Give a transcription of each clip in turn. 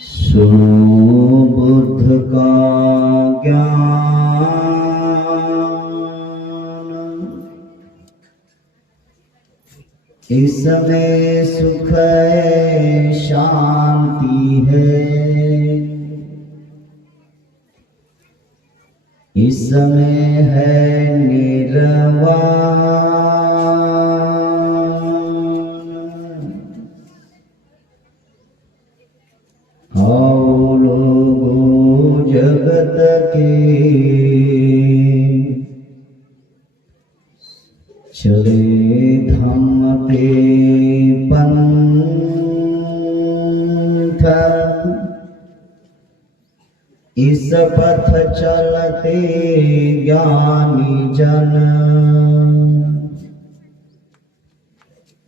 सुनो बुद्ध का ज्ञान, इसमें सुख है, शांति है, इसमें है निर्वाण। आओ लोगो जगत के चले धम्म पे पंथ, इस पथ चलते ज्ञानी जन,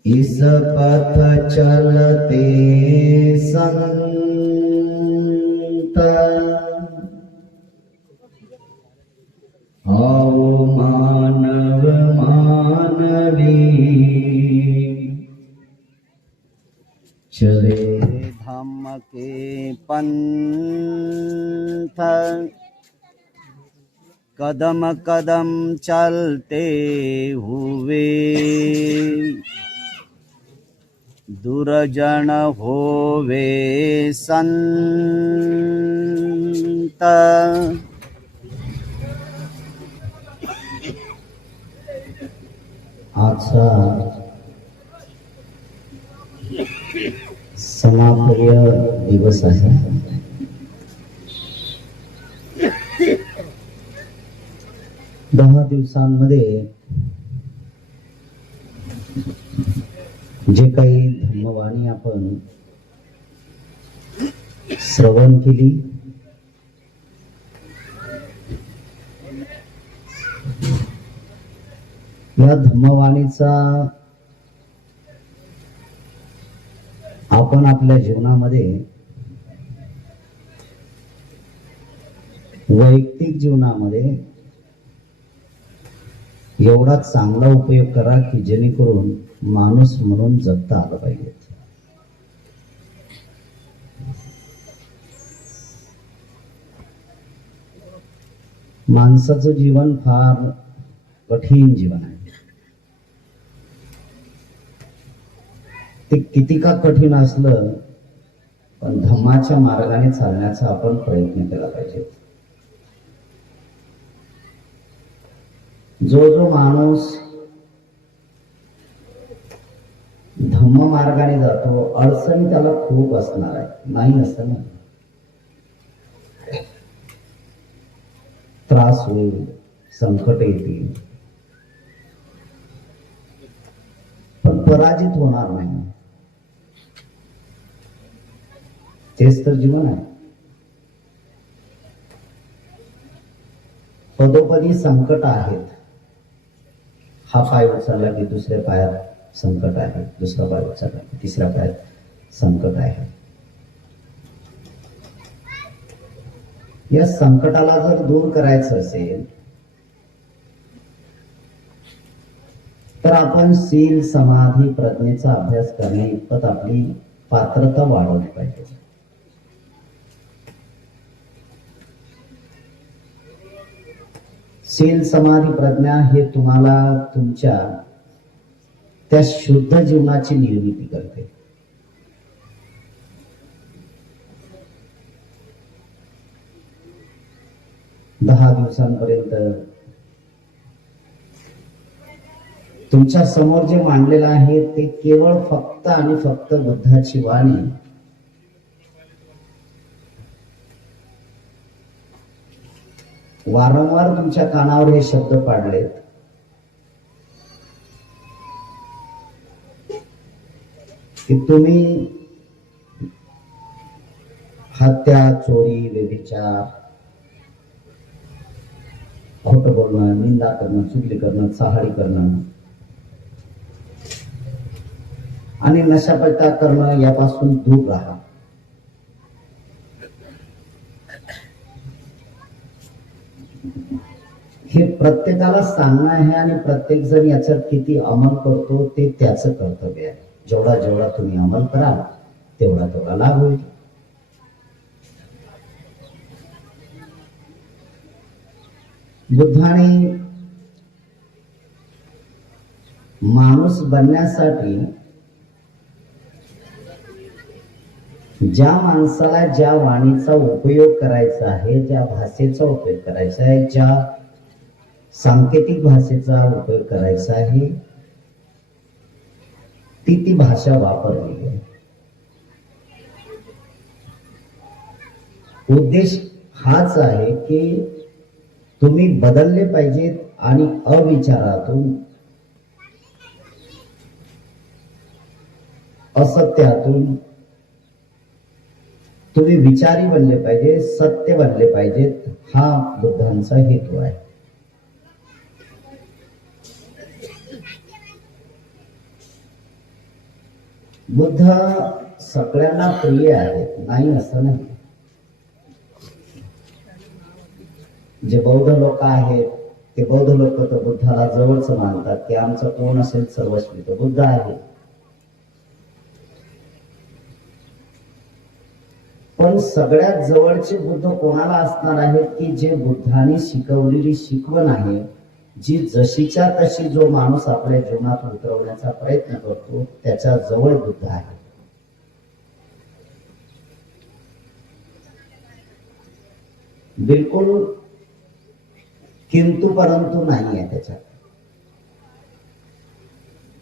इस पथ चलते संत। आओ मानव मानवी चले धम्म के पंथ, कदम कदम चलते हुए दुर्जन होवे संत। आजचा समाप्य दिवस आहे. दहा दिवसांमध्ये जे काही धम्मवाणी आपण श्रवण केली, या धम्मवाणीचा आपण आपल्या जीवनामध्ये, वैयक्तिक जीवनामध्ये एवढा चांगला उपयोग करा की जेणेकरून माणूस म्हणून जगता आलं पाहिजे. माणसाचं जीवन फार कठीण जीवन आहे. ते किती का कठीण असलं पण धम्माच्या मार्गाने चालण्याचा आपण प्रयत्न केला पाहिजे. जो माणूस धम्म मार्गाने जातो, अडचणी त्याला खूप असणार आहे, नाही असं नाही. त्रास होईल, संकट येतील, पण पराजित होणार नाही. तेच तर जीवन आहे. पदोपदी संकट आहेत. हा पाय उचलला की दुसऱ्या पायात संकट आहे, दुसरा पाय उचलला की तिसऱ्या पायात संकट आहे. या संकटाला जर दूर करायचं असेल तर आपण शील, समाधी, प्रज्ञेचा अभ्यास करणे इतपत आपली पात्रता वाढवली पाहिजे. शील, समाधी, प्रज्ञा हे तुम्हाला तुमच्या त्या शुद्ध जीवनाची निर्मिती करते. दहा दिवसांपर्यंत तुमच्या समोर जे मांडलेलं आहे ते केवळ फक्त आणि फक्त बुद्धाची वाणी. वारंवार तुमच्या कानावर हे शब्द पाडलेत की तुम्ही हत्या, चोरी, व्यभिचार, खोटं बोलणं, निंदा करणं, चुगली करणं, चहाडी करणं आणि नशापट्टा करणं यापासून दूर राहा. हे प्रत्येकाला सांगणं आहे आणि प्रत्येक जण याच्यात किती अंमल करतो ते त्याचं कर्तव्य आहे. जेवढा जेवढा तुम्ही अंमल कराल तेवढा तेवढा लाभ होईल. बुद्धाने माणूस बनण्यासाठी ज्या माणसाला ज्या वाणीचा उपयोग करायचा आहे, ज्या भाषेचा उपयोग करायचा आहे, ज्या सांकेतिक भाषेचा उपयोग करायचा आहे, ती भाषा वापरली आहे. उद्देश हाच आहे की तुम्ही बदलले पाहिजेत आणि अविचारातून, असत्यातून तुम्ही विचारी बनले पाहिजे, सत्य बनले पाहिजेत. हा बुद्धांचा हेतू आहे. बुद्ध सगळ्यांना प्रिय आहेत, नाही असं नाही. जे बौद्ध लोक आहेत ते बौद्ध लोक तर बुद्धाला जवळच मानतात की आमचं कोण असेल सर्वस्वी तर बुद्ध आहे. पण सगळ्यात जवळचे बुद्ध कोणाला असणार आहेत की जे बुद्धाने शिकवलेली शिकवण आहे, जी जशीच्या तशी जो माणूस आपल्या जीवनात उतरवण्याचा प्रयत्न करतो त्याच्या जवळ बुद्ध आहे. बिलकुल किंतु परंतु नाही आहे त्याच्यात.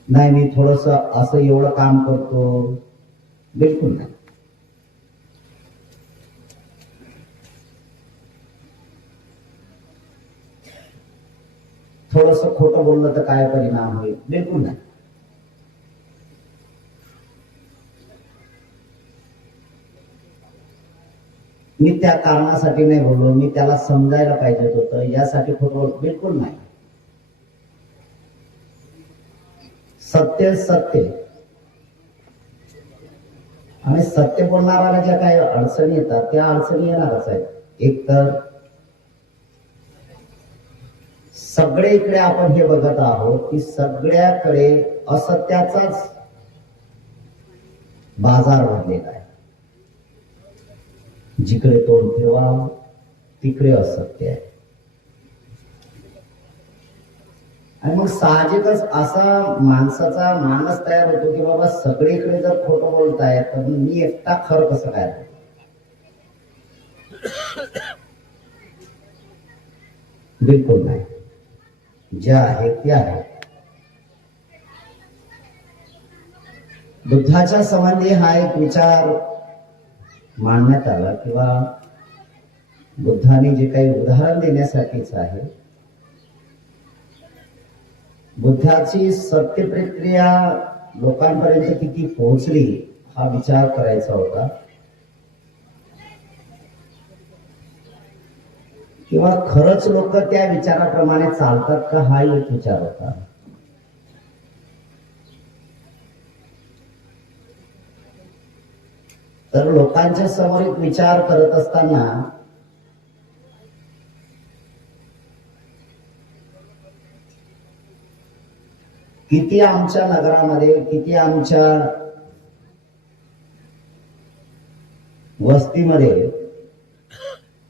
नाही मी थोडस असं एवढं काम करतो, बिलकुल नाही. थोडस खोटं बोललं तर काय परिणाम होईल, बिलकुल नाही. मी त्या कारणासाठी नाही बोललो, मी त्याला समजायला पाहिजे होतं यासाठी खोटं, बिलकुल नाही. सत्य सत्य, आणि सत्य बोलणाऱ्याला ज्या काही अडचणी येतात त्या अडचणी येणारच आहेत. एक तर सगळे इकडे आपण हे बघत आहोत की सगळ्याकडे असत्याचाच बाजार भरलेला आहे. जिकडे तोंड फिरवा तिकडे असत्य आहे. आणि मग साहजिकच असा माणसाचा मानस तयार होतो की बाबा सगळीकडे जर खोटं बोलताय तर मी एकटा खरं कसं काय. बिलकुल नाही. ज्या आहेत त्या आहेत. बुद्धाच्या संबंधी हा एक विचार मांडण्यात आला किंवा बुद्धाने जे काही उदाहरण देण्यासाठीच आहे. बुद्धाची सत्य प्रक्रिया लोकांपर्यंत किती पोहोचली हा विचार करायचा होता, किंवा खरंच लोक त्या विचाराप्रमाणे चालतात का हा एक विचार होता. तर लोकांच्या समोर एक विचार करत असताना किती आमच्या नगरामध्ये, किती आमच्या वस्तीमध्ये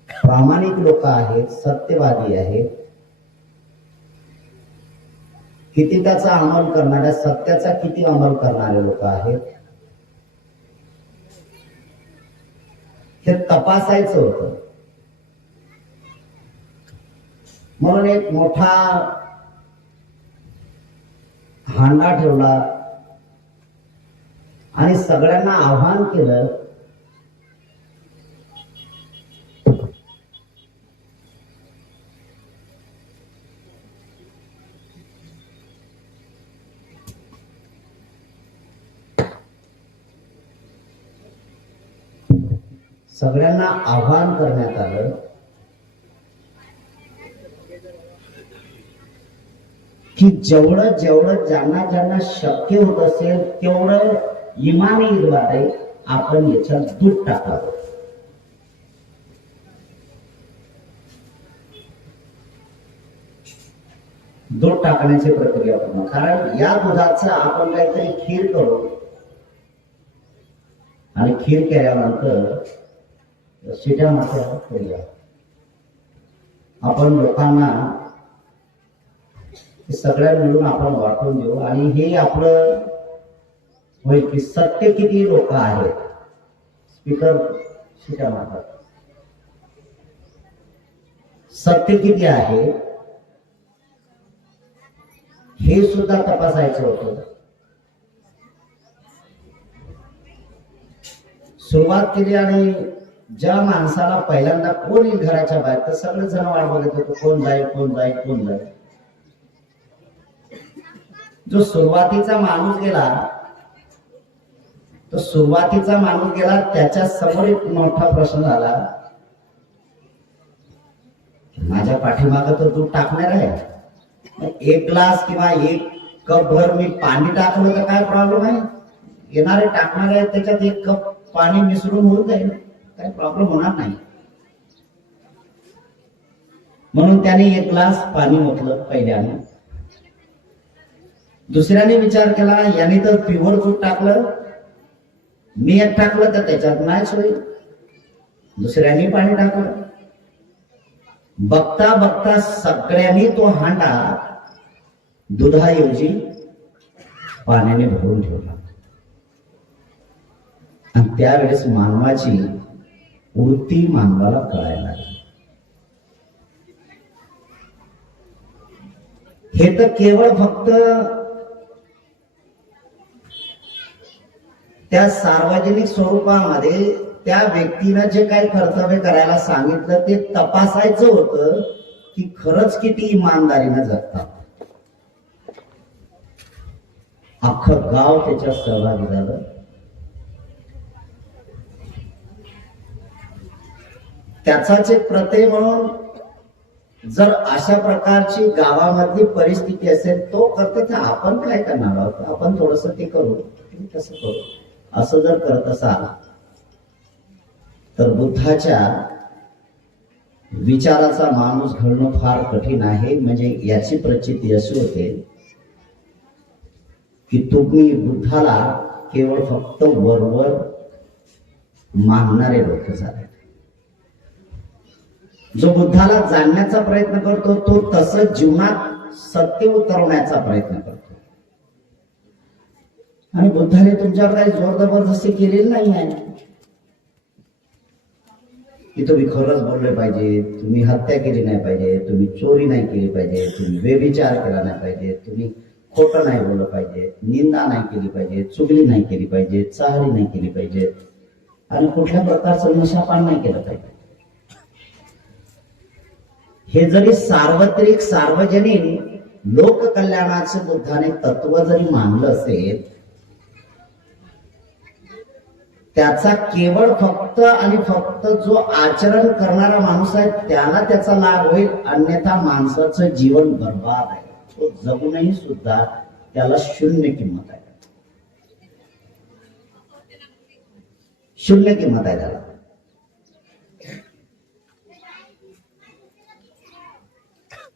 प्रामाणिक लोक आहेत, सत्यवादी आहेत, किती त्याचा अंमल करणाऱ्या, सत्याचा किती अंमल करणारे लोक आहेत, हे तपासायचं होतं. म्हणून एक मोठा हांडा ठेवला आणि सगळ्यांना आव्हान केलं सगळ्यांना आव्हान करण्यात आलं की जेवढं जेवढं ज्यांना ज्यांना शक्य होत असेल तेवढं इमानीद्वारे आपण याच्यात दूध टाकावं. दूध टाकण्याची प्रक्रिया पूर्ण. कारण या दुधाचं आपण काहीतरी खीर करू आणि खीर केल्यानंतर शिट्या मात्र करूया. आपण लोकांना सगळ्या मिळून आपण वाटून देऊ. आणि हे आपलं होईल की सत्य किती लोक आहेत. स्पीकर शिट्या मारतात. सत्य किती आहे हे सुद्धा तपासायचं होतं. सुरुवात केली आणि ज्या माणसाला पहिल्यांदा कोण येईल घराच्या बाहेर तर सगळे जण वाट बघत होते कोण जाईल कोण जाईल कोण जाईल. जो सुरुवातीचा माणूस गेला तो सुरुवातीचा माणूस गेला त्याच्या समोर एक मोठा प्रश्न झाला. माझ्या पाठीमागं तर दूध टाकणार आहे, एक ग्लास किंवा एक कप भर मी पाणी टाकलं तर काय प्रॉब्लेम आहे. येणारे टाकणार आहे त्याच्यात एक कप पाणी मिसळून होऊन जाईल, काही प्रॉब्लेम होणार नाही. म्हणून त्याने एक ग्लास पाणी ओतलं पहिल्याने. दुसऱ्याने विचार केला याने तर प्युअर दूध टाकलं, मी एक टाकलं तर त्याच्यात मॅच होईल. दुसऱ्याने पाणी टाकलं. बघता बघता सगळ्यांनी तो हांडा दुधाऐवजी पाण्याने भरून ठेवला. आणि त्यावेळेस मानवाची वृत्ती मानवाला कळायला लागली. हे तर केवळ फक्त त्या सार्वजनिक स्वरूपामध्ये त्या व्यक्तीनं जे काही कर्तव्य करायला सांगितलं ते तपासायचं होतं की खरंच किती इमानदारीनं जगतात. अख्खं गाव त्याच्यात सहभागी झालं. त्याचाच एक प्रत्यय म्हणून जर अशा प्रकारची गावामधली परिस्थिती असेल तो करतो तर आपण काय करणार आहोत. आपण थोडस ते करू तसं करू असं जर करत असाल तर बुद्धाच्या विचाराचा माणूस घडणं फार कठीण आहे. म्हणजे याची प्रचिती अशी होते की तुम्ही बुद्धाला केवळ फक्त वरवर मानणारे लोक झाले. जो बुद्धाला जाणण्याचा प्रयत्न करतो तो तसं जीवनात सत्य उतरवण्याचा प्रयत्न करतो. आणि बुद्धाने तुमच्यावर काही जोर जबरदस्ती केलेली नाही आहे की तुम्ही खरंच बोलले पाहिजे, तुम्ही हत्या केली नाही पाहिजे, तुम्ही चोरी नाही केली पाहिजे, तुम्ही व्यभिचार केला नाही पाहिजे, तुम्ही खोटं नाही बोललं पाहिजे, निंदा नाही केली पाहिजे, चुगली नाही केली पाहिजे, चाहरी नाही केली पाहिजे आणि कुठल्या प्रकारचं नशापान नाही केलं पाहिजे. हे जरी सार्वत्रिक सार्वजनिक लोककल्याणाचे बुद्धाने तत्व जरी मानलं असेल त्याचा केवळ फक्त आणि फक्त जो आचरण करणारा माणूस आहे त्याला त्याचा लाभ होईल. अन्यथा माणसाचं जीवन बर्बाद आहे. तो जगूनही सुद्धा त्याला शून्य किंमत आहे. शून्य किंमत आहे त्याला.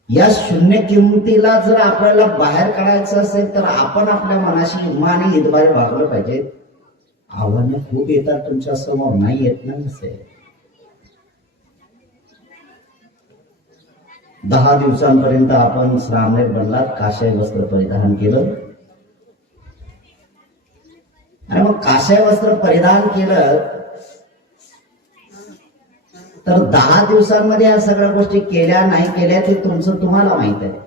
या शून्य किंमतीला जर आपल्याला बाहेर काढायचं असेल तर आपण आपल्या मनाशी इमानी इतबारे वागलं पाहिजे. आव्हाने खूप येतात तुमच्या समोर, नाही येत नाही असे. 10 दिवसांपर्यंत आपण श्रामणेर बनलात, काशाय वस्त्र परिधान केलं आणि मग काशाय वस्त्र परिधान केलं तर 10 दिवसांमध्ये या सगळ्या गोष्टी केल्या नाही केल्या ते तुमचं तुम्हाला माहित आहे.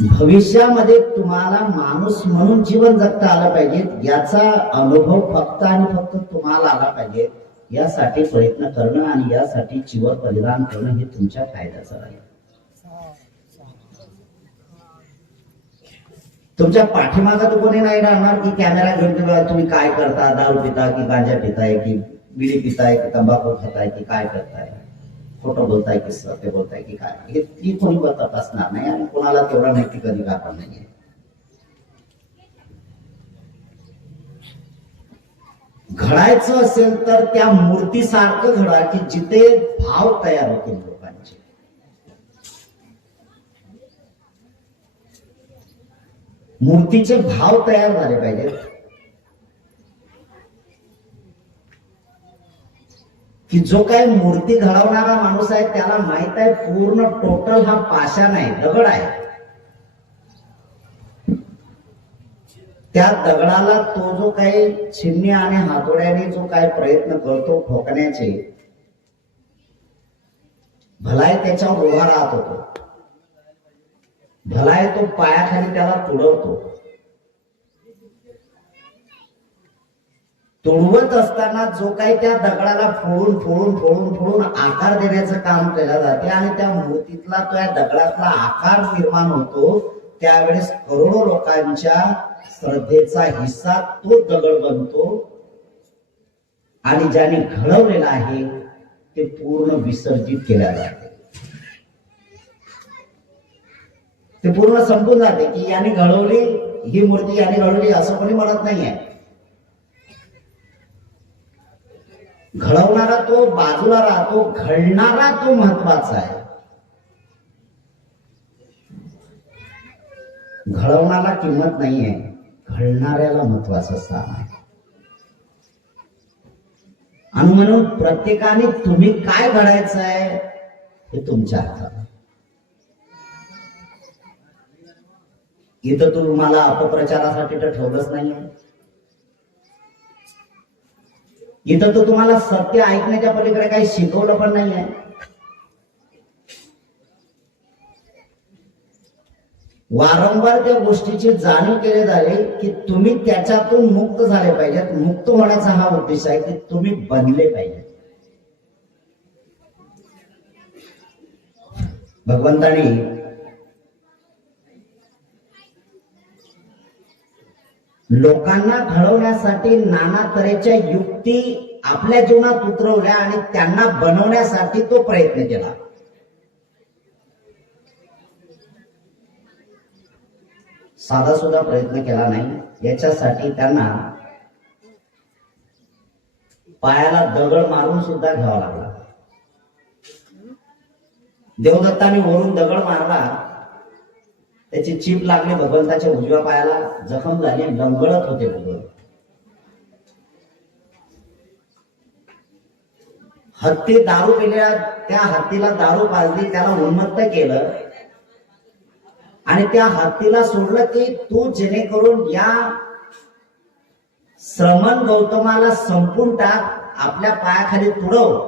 भविष्यामध्ये तुम्हाला माणूस म्हणून जीवन जगता आलं पाहिजे याचा अनुभव फक्त आणि फक्त तुम्हाला आला पाहिजे. यासाठी प्रयत्न करणं आणि यासाठी चिवर परिधान करणं हे तुमच्या फायद्याचं राहील. तुमच्या पाठीमागं तर कोणी नाही राहणार की कॅमेरा घेऊन तुम्ही काय करता, दारू पिता की गांजा पिताय की बिडी पिताय की तंबाखू खाताय की काय करताय, खोटं बोलताय की सत्य बोलताय की काय, हे कोणी बघत असणार नाही आणि कोणाला तेवढा नैतिक अधिकार पण नाहीये. घडायचं असेल तर त्या मूर्तीसारखं घडा की जिथे भाव तयार होतील लोकांचे. मूर्तीचे भाव तयार झाले पाहिजेत की जो काही मूर्ती घडवणारा माणूस आहे त्याला माहित आहे पूर्ण टोटल हा पाषाण आहे, दगड आहे. त्या दगडाला तो जो काही छिन्नी आणि हातोड्याने जो काही प्रयत्न करतो ठोकण्याचे, भलाय त्याच्यावर उभा राहत होतो, भलाय तो पायाखाली त्याला तुडवतो. तुडवत असताना जो काही त्या दगडाला फोडून फोडून फोडून फोडून आकार देण्याचं काम केलं जाते आणि त्या मूर्तीतला त्या दगडातला आकार निर्माण होतो, त्यावेळेस करोडो लोकांच्या श्रद्धेचा हिस्सा तो दगड बनतो आणि ज्याने घडवलेला आहे ते पूर्ण विसर्जित केल्या जाते. ते पूर्ण संपून जाते की याने घडवली ही मूर्ती, याने घडवली असं कोणी म्हणत नाहीये. घडवणारा तो बाजूला राहतो, घडणारा तो महत्वाचा आहे. घडवणारा किंमत नाहीये, घडणाऱ्याला महत्वाचं स्थान आहे. आणि म्हणून प्रत्येकाने तुम्ही काय घडायचं आहे हे तुमच्या हातात. इथं तुम्हाला अपप्रचारासाठी तर ठेवलंच नाहीये. इथं तर तुम्हाला सत्य ऐकण्याच्या पलीकडे काही शिकवलं पण नाहीये. वारंवार त्या गोष्टीची जाणीव केली झाली की तुम्ही त्याच्यातून मुक्त झाले पाहिजेत. मुक्त होण्याचा हा उद्देश आहे की तुम्ही बनले पाहिजे. भगवंतानी लोकांना घडवण्यासाठी नाना तऱ्हेच्या युक्ती आपल्या जीवनात उतरवल्या आणि त्यांना बनवण्यासाठी तो प्रयत्न केला. साधा सुद्धा प्रयत्न केला नाही. याच्यासाठी त्यांना पायाला दगड मारून सुद्धा घ्यावा लागला. देवदत्ताने वरून दगड मारला, त्याची चीप लागली भगवंताच्या उजव्या पायाला, जखम झाली, लंगळत होते भगवंत. हत्ती दारू पिल्या, त्या हत्तीला दारू पाजली, त्याला उन्मत्त केलं आणि त्या हत्तीला सोडलं की तू जेणेकरून या श्रमण गौतमाला संपून टाक, आपल्या पायाखाली तुडव.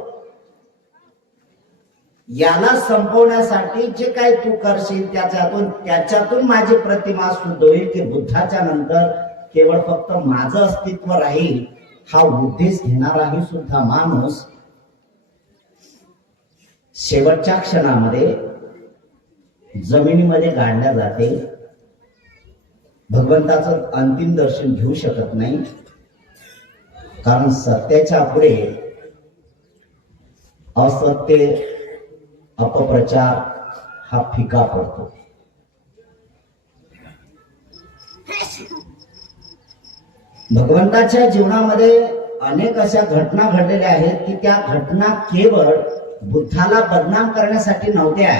याला संपवण्यासाठी जे काही तू करशील त्याच्यातून माझी प्रतिमा शुद्ध होईल की बुद्धाच्या नंतर केवळ फक्त माझं अस्तित्व राहील. हा उद्देश घेणाराही सुद्धा माणूस शेवटच्या क्षणामध्ये जमिनीमध्ये गाडल्या जाते. भगवंताचं अंतिम दर्शन घेऊ शकत नाही, कारण सत्याच्या पुढे असत्य, अपप्रचार हा फिका पडतो. भगवंताच्या जीवनामध्ये अनेक अशा घटना घडलेल्या आहेत की त्या घटना केवळ बुद्धाला बदनाम करण्यासाठी नव्हत्या.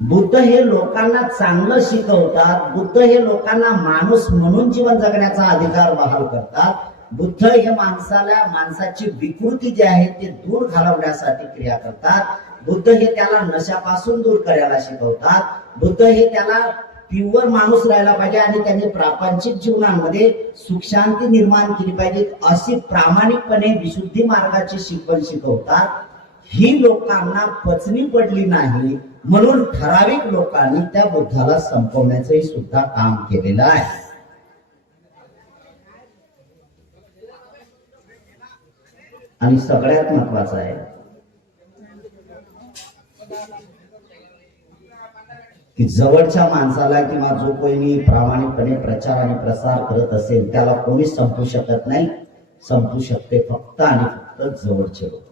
बुद्ध हे लोकांना चांगलं शिकवतात. बुद्ध हे लोकांना माणूस म्हणून जीवन जगण्याचा अधिकार बहाल करतात. बुद्ध हे माणसाची विकृती जी आहे ते दूर घालवण्यासाठी क्रिया करतात. बुद्ध हे त्याला नशापासून दूर करायला शिकवतात. बुद्ध हे त्याला प्युअर माणूस राहायला पाहिजे आणि त्यांनी प्रापंचिक जीवनामध्ये सुख शांती निर्माण केली पाहिजे अशी प्रामाणिकपणे विशुद्धी मार्गाची शिकवण शिकवतात. ही लोकांना पचनी पडली नाही, म्हणून ठराविक लोकांनी त्या बुद्धाला संपवण्याचंही सुद्धा काम केलेलं आहे. आणि सगळ्यात महत्वाचं आहे की जवळच्या माणसाला किंवा जो कोणी प्रामाणिकपणे प्रचार आणि प्रसार करत असेल त्याला कोणी संपू शकत नाही. संपू शकते फक्त आणि फक्त जवळचे लोक.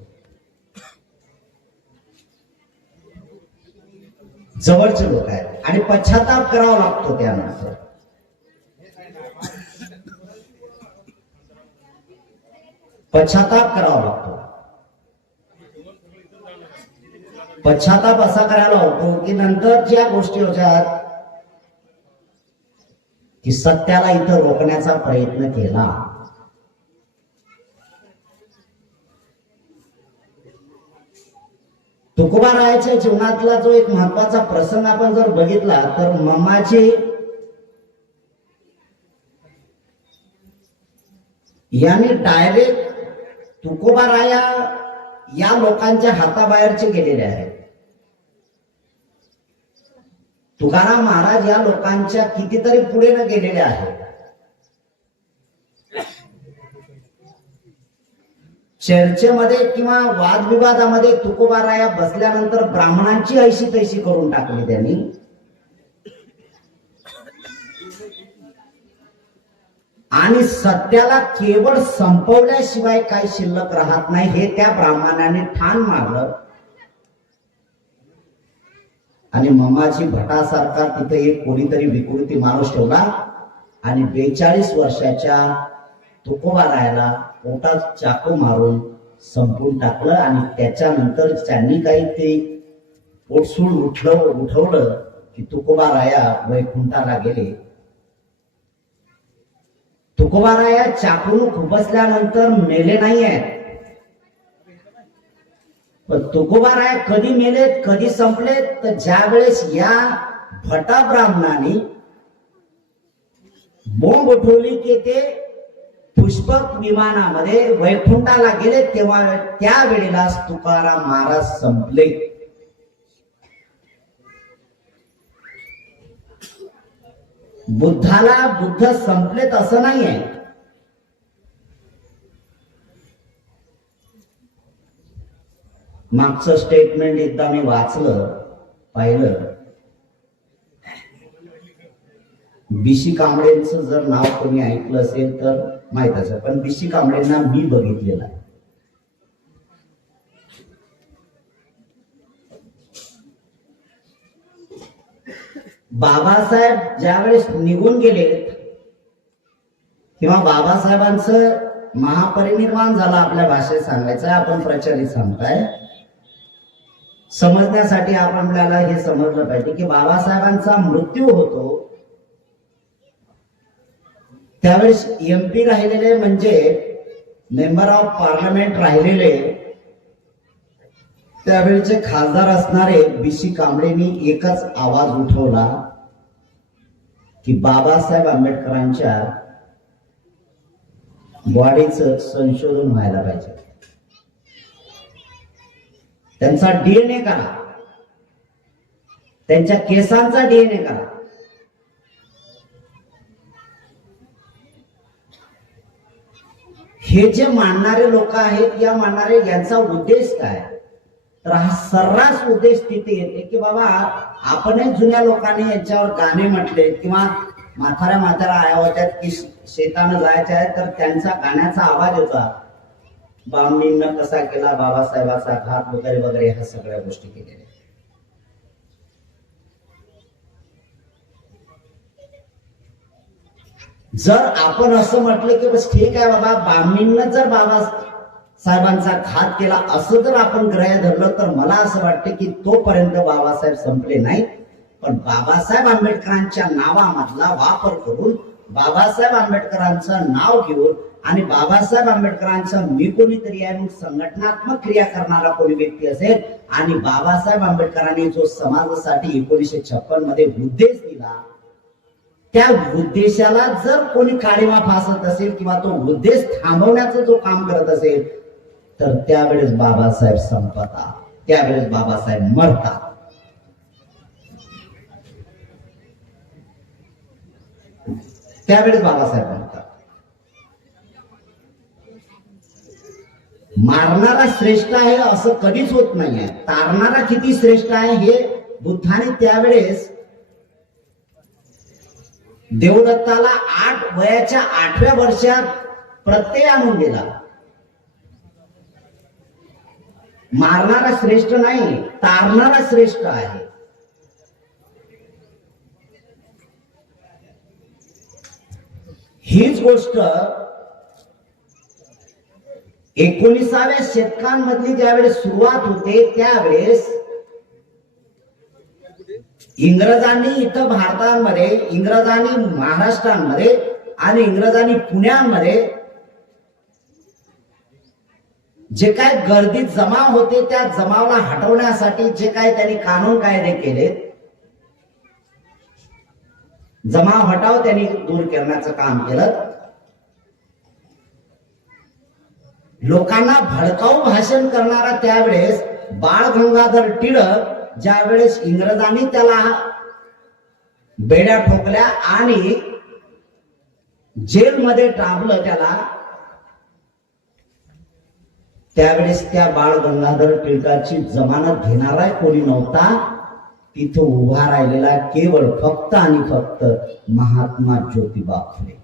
जवळचे लोक आहेत आणि पश्चाताप करावा लागतो. त्यानंतर पश्चाताप करावा लागतो. पश्चाताप असा करायला होतो की नंतर ज्या गोष्टी होतात की सत्याला इथं रोखण्याचा प्रयत्न केला. तुकोबारायाच्या जीवनातला जो एक महत्वाचा प्रसंग आपण जर बघितला तर मम्माजी यांनी डायरेक्ट तुकोबाराया या लोकांच्या हाताबाहेरचे गेलेले आहेत. तुकाराम महाराज या लोकांच्या कितीतरी पुढे न गेलेले आहेत. चर्चेमध्ये किंवा वादविवादामध्ये तुकोबाराया बसल्यानंतर ब्राह्मणांची ऐशी तैशी करून टाकली त्यांनी. आणि सत्याला केवळ संपवल्याशिवाय काही शिल्लक राहत नाही हे त्या ब्राह्मणाने ठाण मारलं. आणि मम्माजी भटासारखा तिथे एक कोणीतरी विकृती माणूस ठेवला आणि 42 वर्षाच्या तुकोबारायाला पोटात चाकू मारून संपून टाकलं. आणि त्याच्यानंतर त्यांनी काही ते पोटसूळ उठवलं की तुकोबाराया वैकुंठाला गेले. तुकोबाराया चाकून खुपसल्यानंतर मेले नाही आहेत. पण तुकोबाराया कधी मेलेत कधी संपलेत तर ज्या वेळेस या भटा ब्राह्मणाने बोंब उठवली की ते पुष्पक विमानामध्ये वैकुंठाला गेले तेव्हा त्यावेळेला तुकाराम महाराज संपले. बुद्धाला बुद्ध संपलेत असं नाहीये. मागचं स्टेटमेंट एकदा मी वाचलं पाहिलं. बीसी कांबळेंचं जर नाव कोणी ऐकलं असेल तर माहित असेल, पण बीसी कांबळेंना मी बघितलेलं आहे. बाबासाहेब ज्यावेळेस निघून गेले किंवा बाबासाहेबांचं महापरिनिर्वाण झालं, आपल्या भाषेत सांगायचं आपण प्रचारित सांगताय, समजण्यासाठी आपल्याला हे समजलं पाहिजे की बाबासाहेबांचा मृत्यू होतो त्यावेळेस MP राहिलेले म्हणजे मेंबर ऑफ पार्लमेंट राहिलेले त्यावेळेचे खासदार असणारे बीसी कांबळेंनी एकच आवाज उठवला की बाबासाहेब आंबेडकरांच्या बॉडीचं संशोधन व्हायला पाहिजे, त्यांचा DNA करा, त्यांच्या केसांचा DNA करा. हे जे मानणारे लोक आहेत या मानणारे यांचा उद्देश काय, तर हा सर्रास उद्देश तिथे येते की बाबा आपणच जुन्या लोकांनी यांच्यावर गाणे म्हटले किंवा म्हाताऱ्या आया होत्या की शेतानं जायच्या आहेत तर त्यांचा गाण्याचा आवाज होता, बामणींना कसा केला बाबासाहेबाचा घात वगैरे वगैरे ह्या सगळ्या गोष्टी केलेल्या. जर आपण असं म्हटलं की बस ठीक आहे बाबा बामणींना जर बाबासाहेबांचा घात केला असं जर आपण ग्रह धरलं तर मला असं वाटतं की तोपर्यंत बाबासाहेब संपले नाहीत. पण बाबासाहेब आंबेडकरांच्या नावामधला वापर करून बाबासाहेब आंबेडकरांचं नाव घेऊन आणि बाबासाहेब आंबेडकरांचं मी कोणीतरी आहे संघटनात्मक क्रिया करणारा कोणी व्यक्ती असेल आणि बाबासाहेब आंबेडकरांनी जो समाजासाठी 1956 मध्ये उद्देश दिला त्या उद्देशाला जर कोणी काळीमा फासत असेल किंवा तो उद्देश थांबवण्याचं जो काम करत असेल तर त्यावेळेस बाबासाहेब संपतात, त्यावेळेस बाबासाहेब मरतात. त्यावेळेस बाबासाहेब म्हणतात मारणारा श्रेष्ठ आहे असं कधीच होत नाहीये, तारणारा किती श्रेष्ठ आहे हे बुद्धाने त्यावेळेस देवदत्ताला वयाच्या 8व्या वर्षात प्रत्यय आणून दिला. मारणारा श्रेष्ठ नाही, तारणारा श्रेष्ठ आहे. हीच गोष्ट 19व्या शतकांमधली ज्यावेळेस सुरुवात होते त्यावेळेस इंग्रजांनी इथं भारतामध्ये, इंग्रजांनी महाराष्ट्रामध्ये आणि इंग्रजांनी पुण्यामध्ये जे काय गर्दी जमाव होते त्या जमावाला हटवण्यासाठी जे काय त्यांनी कानून कायदे केले, जमाव हटाव त्यांनी दूर करण्याचं काम केलं. लोकांना भडकाऊ भाषण करणारा त्यावेळेस बाळ गंगाधर टिळक, ज्यावेळेस इंग्रजांनी त्याला बेड्या ठोकल्या आणि जेलमध्ये टाकलं त्याला, त्यावेळेस त्या बाळ गंगाधर टिळकाची जमानत घेणारा कोणी नव्हता. तिथं उभा राहिलेला केवळ फक्त आणि फक्त महात्मा ज्योतिबा फुले.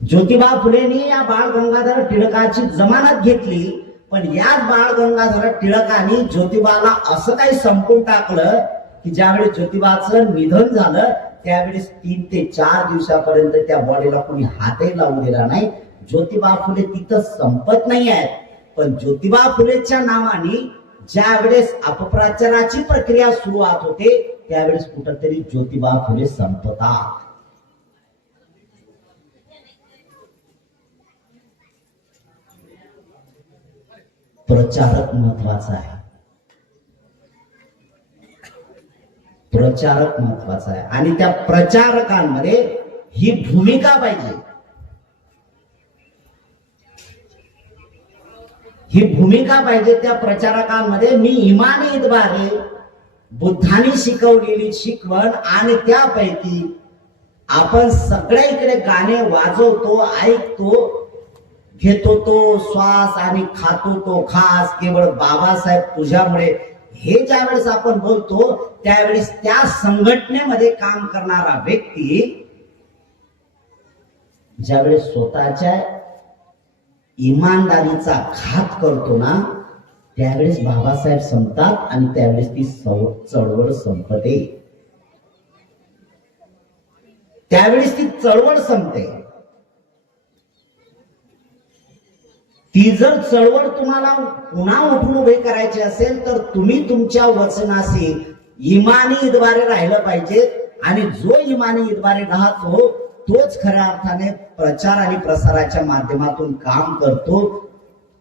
ज्योतिबा फुलेंनी या बाळ गंगाधर टिळकाची जमानत घेतली. पण याच बाळ गंगाधर टिळकांनी ज्योतिबाला असं काही संपून टाकलं की ज्यावेळी ज्योतिबाचं निधन झालं त्यावेळेस 3 ते 4 दिवसापर्यंत त्या बॉडीला कोणी हातही लावून दिला नाही. ज्योतिबा फुले तिथं संपत नाही आहेत, पण ज्योतिबा फुलेच्या नावाने ज्यावेळेस अपप्रचाराची प्रक्रिया सुरुवात होते त्यावेळेस कुठंतरी ज्योतिबा फुले संपतात. प्रचारक महत्वाचा आहे, प्रचारक महत्वाचा आहे आणि त्या प्रचारकांमध्ये ही भूमिका पाहिजे. ही भूमिका पाहिजे त्या प्रचारकांमध्ये. मी इमानी इतबारे बुद्धांनी शिकवलेली शिकवण आणि त्यापैकी आपण सगळ्या इकडे गाणे वाजवतो, ऐकतो, घेतो तो श्वास आणि खातो तो खास केवळ बाबासाहेब तुझ्यामुळे, हे ज्यावेळेस आपण बोलतो त्यावेळेस त्या संघटनेमध्ये काम करणारा व्यक्ती ज्यावेळेस स्वतःच्या इमानदारीचा घात करतो ना त्यावेळेस बाबासाहेब संपतात आणि त्यावेळेस ती चळवळ संपते. त्यावेळेस ती चळवळ संपते. ती जर चळवळ तुम्हाला पुन्हा उठून उभे करायची असेल तर तुम्ही तुमच्या वचनाशी इमानीद्वारे राहिलं पाहिजे आणि जो इमानीद्वारे राहतो तोच खऱ्या अर्थाने प्रचार आणि प्रसाराच्या माध्यमातून काम करतो.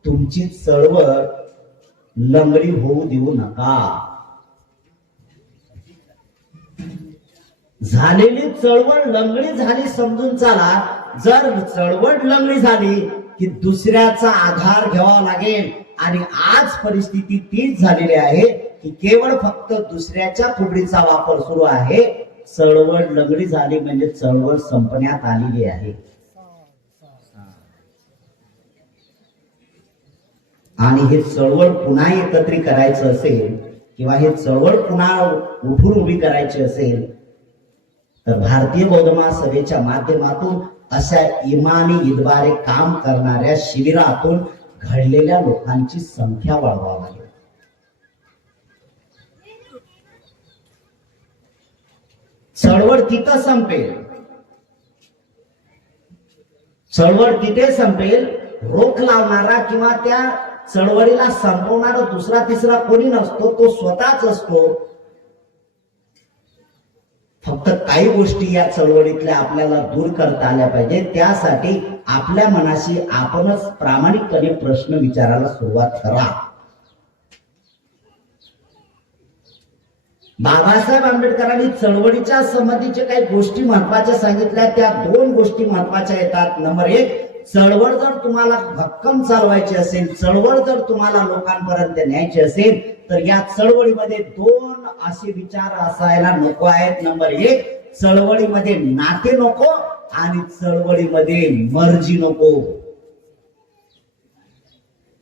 तुमची चळवळ लंगडी होऊ देऊ नका. झालेली चळवळ लंगडी झाली समजून चाला. जर चळवळ लंगडी झाली की दुसऱ्याचा आधार घ्यावा लागेल आणि आज परिस्थिती तीच झालेली आहे की केवळ फक्त दुसऱ्याच्या फुगडीचा वापर सुरू आहे. चळवळ लंगडी झाली म्हणजे चळवळ संपण्यात आलेली आहे. आणि हे चळवळ पुन्हा एकत्रित करायचं असेल किंवा हे चळवळ पुन्हा उठून उभी करायची असेल तर भारतीय बौद्ध महासभेच्या माध्यमातून अशा इमानीद्वारे काम करणाऱ्या शिबिरातून घडलेल्या लोकांची संख्या वाढवावी लागेल. चळवळ तिथं संपेल, चळवळ तिथे संपेल. रोख लावणारा किंवा त्या चळवळीला संपवणारा दुसरा तिसरा कोणी नसतो, तो स्वतःच असतो. फक्त काही गोष्टी या चळवळीतल्या आपल्याला दूर करता आल्या पाहिजे. त्यासाठी आपल्या मनाशी आपणच प्रामाणिकपणे प्रश्न विचारायला सुरुवात करा. बाबासाहेब आंबेडकरांनी चळवळीच्या संबंधीच्या काही गोष्टी महत्वाच्या सांगितल्या. त्या 2 गोष्टी महत्वाच्या येतात. नंबर 1, चळवळ जर तुम्हाला भक्कम चालवायची असेल, चळवळ जर तुम्हाला लोकांपर्यंत न्यायची असेल तर या चळवळीमध्ये 2 असे विचार असायला नको आहेत. नंबर 1, चळवळीमध्ये नाते नको आणि चळवळीमध्ये मर्जी नको.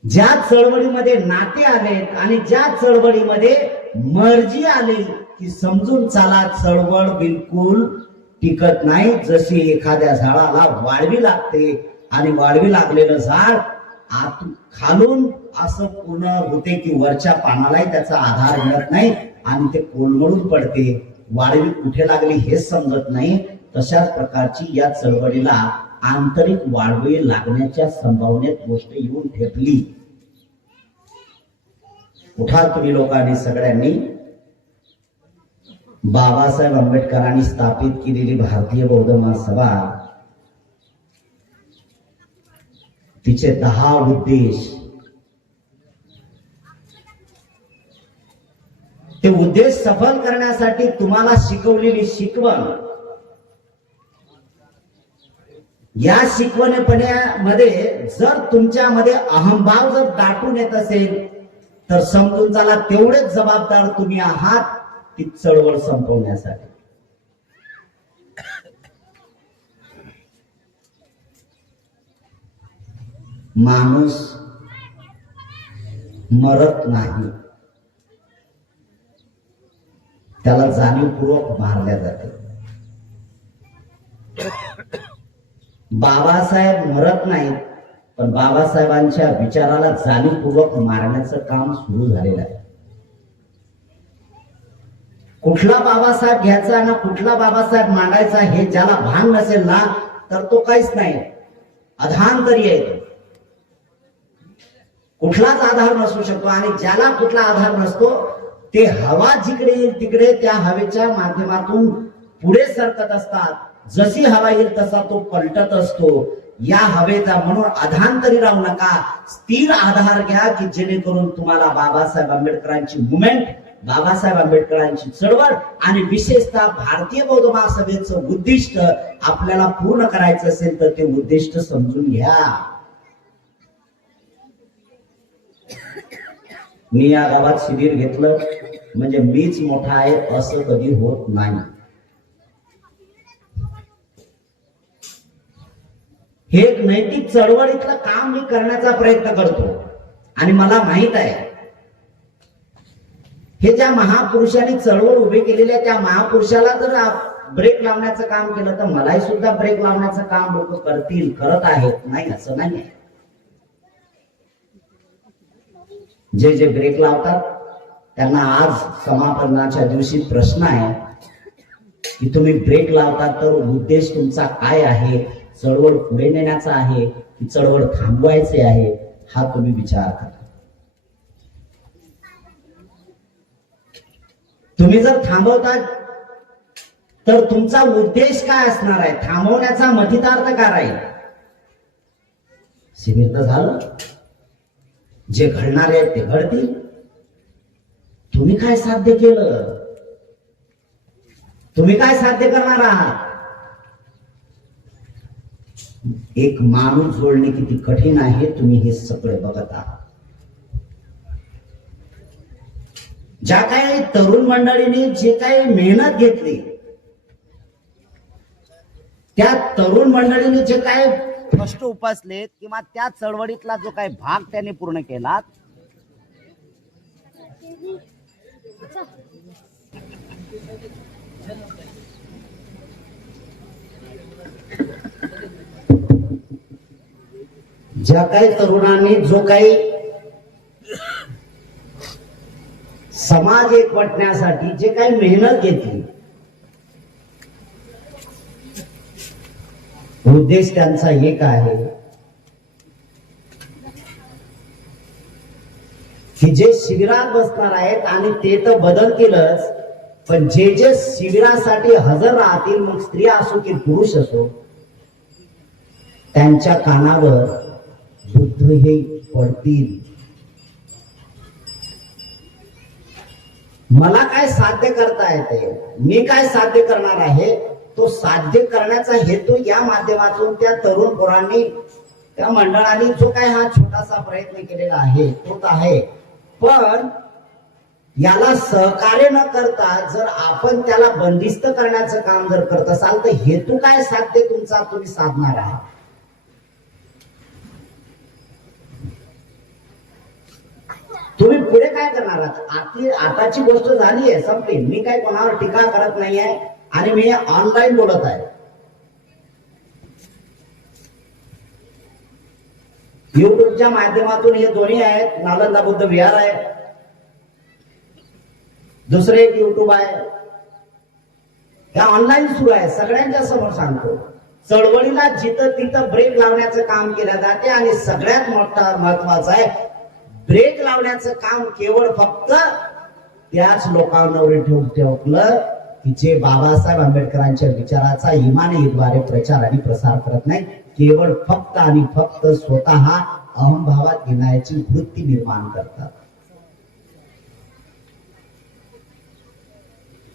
ज्या चळवळीमध्ये नाते आले आणि ज्या चळवळीमध्ये मर्जी आली की समजून चाला चळवळ बिलकुल टिकत नाही. जशी एखाद्या झाडाला वाळवी लागते आणि वाळवी लागलेलं झाड खालून असं पूर्ण होते की वरच्या पानालाही त्याचा आधार मिळत नाही आणि ते कोलमडून पडते. वाळवी कुठे लागली हेच समजत नाही. तशाच प्रकारची या चळवळीला आंतरिक वाळवी लागण्याच्या संभावनेत गोष्ट येऊन ठेपली. उठा तुम्ही लोकांनी सगळ्यांनी. बाबासाहेब आंबेडकरांनी स्थापित केलेली भारतीय बौद्ध महासभा, तिचे 10 उद्देश, ते उद्देश सफल करण्यासाठी तुम्हाला शिकवलेली शिकवण, या शिकवणेपणामध्ये जर तुमच्यामध्ये अहंभाव जर दाटून येत असेल तर समजून चला तेवढेच जबाबदार तुम्ही आहात ती चळवळ संपवण्यासाठी. माणूस मरत नाही, त्याला जाणीवपूर्वक मारल्या जाते. बाबासाहेब मरत नाहीत, पण बाबासाहेबांच्या विचाराला जाणीवपूर्वक मारण्याचं काम सुरू झालेलं आहे. कुठला बाबासाहेब घ्यायचा ना कुठला बाबासाहेब मांडायचा हे ज्याला भान नसेल ना तर तो काहीच नाही, अधांतरी आहे. कुठलाच आधार नसू शकतो आणि ज्याला कुठला आधार नसतो ते हवा जिकडे येईल तिकडे त्या हवेच्या माध्यमातून पुढे सरकत असतात. जशी हवा येईल तसा तो पलटत असतो या हवेचा. म्हणून अधांतरी राहू नका, स्थिर आधार घ्या की जेणेकरून तुम्हाला बाबासाहेब आंबेडकरांची मुवमेंट, बाबासाहेब आंबेडकरांची चळवळ आणि विशेषतः भारतीय बौद्ध महासभेचं उद्दिष्ट आपल्याला पूर्ण करायचं असेल तर ते उद्दिष्ट समजून घ्या. मी या गावात शिबिर घेतलं म्हणजे मीच मोठा आहे असं कधी होत नाही. हे एक नैतिक चळवळीतलं काम मी करण्याचा प्रयत्न करतो आणि मला माहित आहे हे ज्या महापुरुषांनी चळवळ उभी केलेली आहे त्या महापुरुषाला जर ब्रेक लावण्याचं काम केलं तर मलाही सुद्धा ब्रेक लावण्याचं काम लोक करतील, करत आहेत. नाही असं नाही आहे. जे जे ब्रेक लावतात त्यांना आज समापनाच्या दिवशी प्रश्न आहे की तुम्ही ब्रेक लावतात तर उद्देश तुमचा काय आहे? चळवळ पुढे नेण्याचा आहे की चळवळ थांबवायचे आहे? हा तुम्ही विचार करा. तुम्ही जर थांबवतात तर तुमचा उद्देश काय असणार आहे? थांबवण्याचा मथितार्थ काय राहील? शिबिर तर झालं, जे घडणार आहे ते घडतील. तुम्ही काय साध्य केलं? तुम्ही काय साध्य करणार आहात? एक माणूस जोडणे किती कठीण आहे तुम्ही हे सगळे बघत आहात. ज्या काही तरुण मंडळीने जे काही मेहनत घेतली, त्या तरुण मंडळीने जे काही कष्ट उपसलेत किंवा त्या चळवळीतला जो काही भाग त्यांनी पूर्ण केला, ज्या काही तरुणांनी जो काही समाज एकवटण्यासाठी जे काही मेहनत घेतली, उद्देश त्यांचा एक आहे की जे शिबिरात बसणार आहेत आणि ते तर बदलतीलच, पण जे जे शिबिरासाठी हजर राहतील, मग स्त्रिया असो की पुरुष असो, त्यांच्या कानावर बुद्ध हे पडतील. मला काय साध्य करता येते, मी काय साध्य करणार आहे, तो साध्य करण्याचा हेतू या माध्यमातून त्या तरुण पोरांनी, त्या मंडळाने जो काय हा छोटासा प्रयत्न केलेला आहे तोच आहे. पण याला सहकार्य न करता जर आपण त्याला बंदिस्त करण्याचं काम जर करत असाल तर हेतू काय साध्य तुमचा तुम्ही साधणार आहात? तुम्ही पुढे काय करणार आहात? आताची गोष्ट झाली आहे, संपली. मी काय कोणावर टीका करत नाही आहे आणि मी ऑनलाईन बोलत आहे. युट्यूबच्या माध्यमातून हे दोन्ही आहेत, नालंदा बुद्ध विहार आहे, दुसरे एक युट्यूब आहे, हे ऑनलाईन सुरू आहे. सगळ्यांच्या समोर सांगतो, चळवळीला जिथं तिथं ब्रेक लावण्याचं काम केलं जाते आणि सगळ्यात मोठा महत्वाचा आहे ब्रेक लावण्याचं काम केवळ फक्त त्याच लोकांवर ठेवलं की जे बाबासाहेब आंबेडकरांच्या विचाराचा इमानीद्वारे प्रचार आणि प्रसार करत नाही, केवळ फक्त आणि फक्त स्वतः अहंभावात येण्याची वृत्ती निर्माण करतात.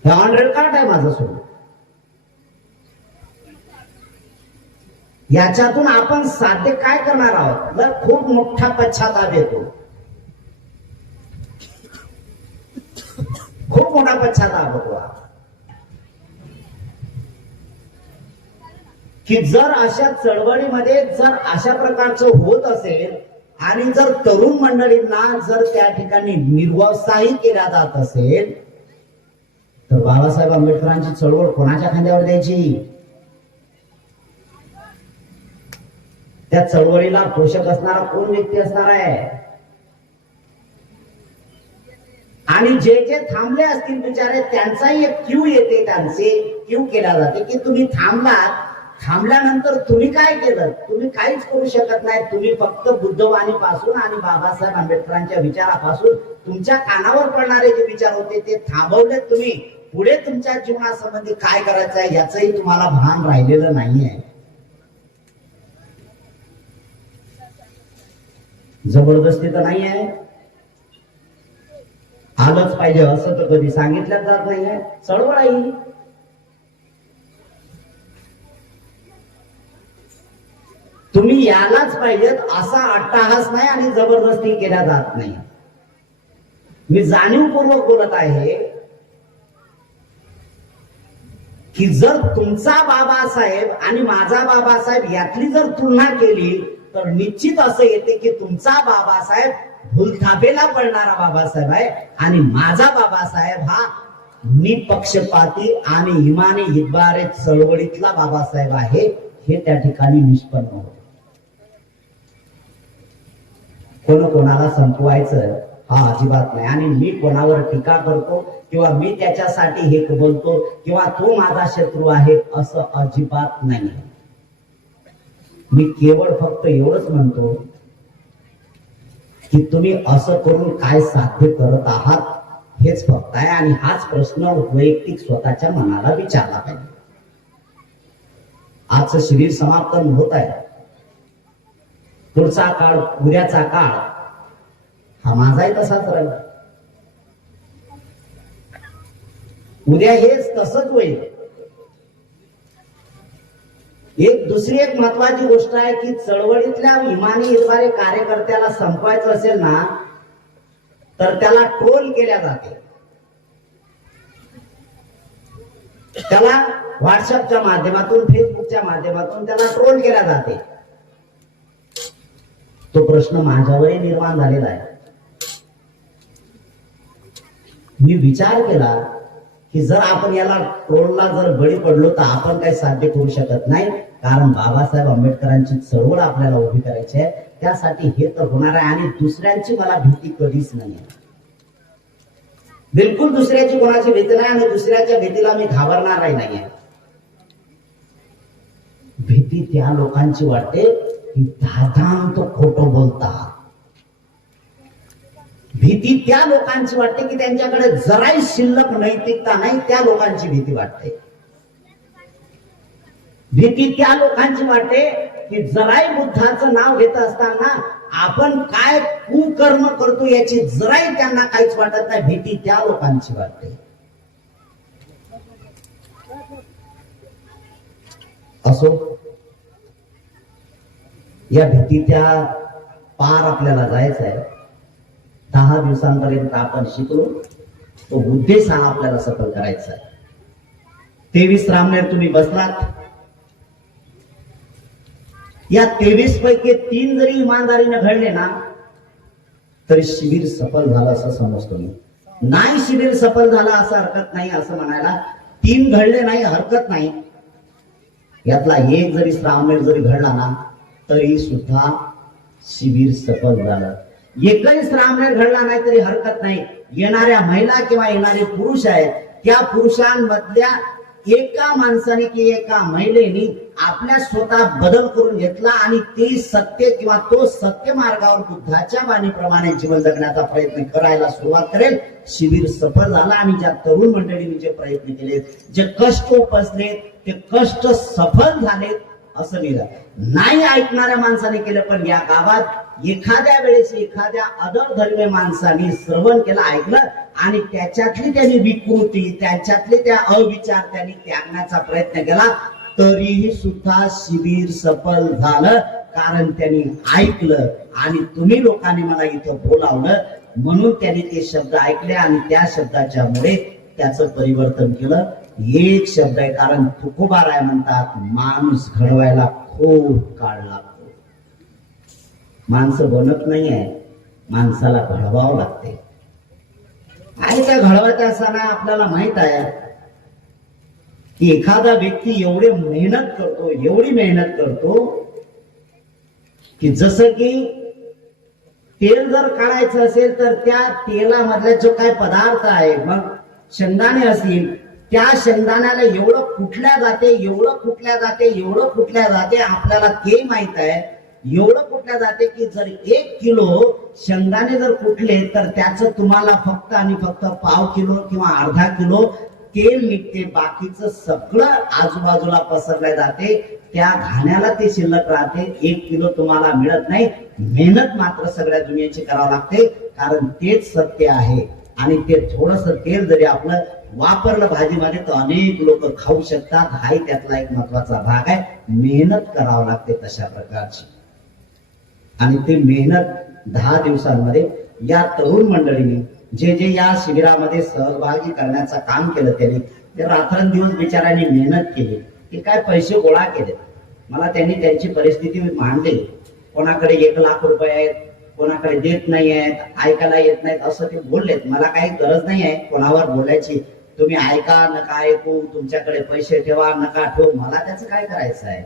हे ऑन रेकॉर्ड आहे माझं सोडून. याच्यातून आपण साध्य काय करणार आहोत? खूप मोठा पश्चाताप येतो, खूप मोठा पश्चाताप होतो की जर अशा चळवळीमध्ये जर अशा प्रकारचं होत असेल आणि जर तरुण मंडळींना जर त्या ठिकाणी निर्वसाही केल्या जात असेल तर बाबासाहेब आंबेडकरांची चळवळ कोणाच्या खांद्यावर द्यायची? त्या चळवळीला पोषक असणारा कोण व्यक्ती असणार आहे? आणि जे जे थांबले असतील बिचारे त्यांचाही एक क्यू येते, त्यांचे क्यू केला जाते की तुम्ही थांबलात, थांबल्यानंतर तुम्ही काय केलं? तुम्ही काहीच करू शकत नाही. तुम्ही फक्त बुद्धवाणीपासून आणि बाबासाहेब आंबेडकरांच्या विचारापासून तुमच्या कानावर पडणारे जे विचार होते ते थांबवले तुम्ही. पुढे तुमच्या जीवनासंबंधी काय करायचं आहे याचंही तुम्हाला भान राहिलेलं नाहीये. जबरदस्ती तर नाही आहे, आलंच पाहिजे असं तर कधी सांगितलं जात नाहीये. चळवळ आहे, तुम्ही यालाच पाहिजेत असा अट्टाहास नाही आणि जबरदस्ती केल्या जात नाही. मी जाणीवपूर्वक बोलत आहे की जर तुमचा बाबासाहेब आणि माझा बाबासाहेब यातली जर तुलना केली तर निश्चित असं येते की तुमचा बाबासाहेब भूलथापेला पडणारा बाबासाहेब आहे आणि माझा बाबासाहेब हा निपक्षपाती आणि इमानी इद्वारे चळवळीतला बाबासाहेब आहे, हे त्या ठिकाणी निष्पन्न होते. कोणाला संपवायचं हा अजिबात नाही. आणि मी कोणावर टीका करतो किंवा मी त्याच्यासाठी हे बोलतो किंवा तो माझा शत्रू आहे असं अजिबात नाही. मी केवळ फक्त एवढंच म्हणतो की तुम्ही असं करून काय साध्य करत आहात हेच फक्त आहे. आणि हाच प्रश्न वैयक्तिक स्वतःच्या मनाला विचारला पाहिजे. आजचं शिबिर समाप्त होत आहे. पुढचा काळ, उद्याचा काळ हा माझाही तसाच राहील. उद्या हेच तसंच होईल. दुसरी एक महत्वाची गोष्ट आहे की चळवळीतल्या इमानीद्वारे कार्यकर्त्याला संपवायचं असेल ना तर त्याला ट्रोल केल्या जाते. त्याला व्हॉट्सअपच्या माध्यमातून, फेसबुकच्या माध्यमातून त्याला ट्रोल केल्या जाते. तो प्रश्न माझ्यावरही निर्माण झालेला आहे. मी विचार केला की जर आपण याला ट्रोलला जर बळी पडलो तर आपण काही साध्य करू शकत नाही, कारण बाबासाहेब आंबेडकरांची चळवळ आपल्याला उभी करायची आहे. त्यासाठी हे तर होणार आहे. आणि दुसऱ्यांची मला भीती कधीच नाही, बिलकुल दुसऱ्याची कोणाची भीती नाही आणि दुसऱ्याच्या भीतीला मी घाबरणारही नाहीये. भीती त्या लोकांची वाटते की दादांत खोटं बोलतात. भीती त्या लोकांची वाटते की त्यांच्याकडे जराही शिल्लक नैतिकता नाही, त्या लोकांची भीती वाटते. भीती त्या लोकांची वाटते की जराही बुद्धाचं नाव घेत असताना आपण काय कुकर्म करतो याची जराही त्यांना काहीच वाटत नाही. भीती त्या लोकांची वाटते. असो, या भीतीच्या पार आपल्याला जायचं आहे. 10 दिवसांपर्यंत आपण शिकलो तो उद्देश हा आपल्याला सफल करायचा आहे. 23 रामनेर तुम्ही बसलात. या 23 पैकी 3 जरी इमानदारीने घडले ना तरी शिबिर सफल झालं असं समजतो मी. नाही शिबिर सफल झालं असं हरकत नाही असं म्हणायला. 3 घडले नाही हरकत नाही. यातला एक जरी रामनेर जरी घडला ना तरी सुद्धा शिबिर सफल झालं. एकही रामनेर घडला नाही तरी हरकत नाही. येणाऱ्या महिला किंवा येणारे पुरुष आहेत त्या पुरुषांमधल्या एका माणसाने की एका महिलेने आपल्या स्वतः बदल करून घेतला आणि ती सत्य किंवा तो सत्य मार्गावर बुद्धाच्या वाणीप्रमाणे जीवन जगण्याचा प्रयत्न करायला सुरुवात करेल. शिबिर सफल झाला आणि ज्या तरुण मंडळींनी जे प्रयत्न केले, जे कष्ट उपसले, ते कष्ट सफल झाले असं लिहिलं. नाही ऐकणाऱ्या माणसाने केलं, पण या गावात एखाद्या वेळेस एखाद्या अदर धर्मीय माणसाने श्रवण केलं, ऐकलं आणि त्याच्यातली त्यांनी विकृती, त्याच्यातले त्या अविचार त्यांनी त्यागण्याचा प्रयत्न केला, तरीही सुद्धा शिबिर सफल झालं. कारण त्यांनी ऐकलं आणि तुम्ही लोकांनी मला इथं बोलावलं म्हणून त्यांनी ते शब्द ऐकले आणि त्या शब्दाच्या मुळे त्याचं परिवर्तन केलं. एक शब्द आहे, कारण तुकोबाराय म्हणतात माणूस घडवायला खूप काळ लागतो. माणसं बनत नाहीये, माणसाला घडवावं लागते. आणि त्या घडवायचं असताना आपल्याला माहित आहे की एखादा व्यक्ती एवढी मेहनत करतो, एवढी मेहनत करतो की जसं की तेल जर काढायचं असेल तर त्या तेलामधला जो काही पदार्थ आहे, मग शेंगदाणे असतील, त्या शेंगदाण्याला एवढं कुटल्या जाते, एवढं कुटल्या जाते, एवढं कुटल्या जाते, आपल्याला ते माहित आहे. एवढं कुटल्या जाते की जर 1 किलो शेंगदाणे जर कुटले तर त्याचं तुम्हाला फक्त आणि फक्त पाव किलो किंवा अर्धा किलो तेल निघते. बाकीचं सगळं आजूबाजूला पसरल्या जाते, त्या घाण्याला ते शिल्लक राहते. 1 किलो तुम्हाला मिळत नाही. मेहनत मात्र सगळ्या दुनियेची करावं लागते, कारण तेच सत्य आहे. आणि ते थोडस तेल जरी आपलं वापरलं भाजीमध्ये तर अनेक लोक खाऊ शकतात. हाही त्यातला एक महत्वाचा भाग आहे. मेहनत करावं लागते तशा प्रकारची. आणि ते मेहनत 10 दिवसांमध्ये या तरुण मंडळींनी जे जे या शिबिरामध्ये सहभागी करण्याचं काम केलं, त्यांनी ते रात्रंदिवस बिचारांनी मेहनत केली. ते काय पैसे गोळा केले. मला त्यांनी त्यांची परिस्थिती मांडली. कोणाकडे 1 लाख रुपये आहेत, कोणाकडे देत नाही आहेत, ऐकायला येत नाहीत असं ते बोललेत. मला काही गरज नाही आहे कोणावर बोलायची. तुम्ही ऐका नका ऐकू, तुमच्याकडे पैसे ठेवा नका ठेवू, मला त्याचं काय करायचं आहे.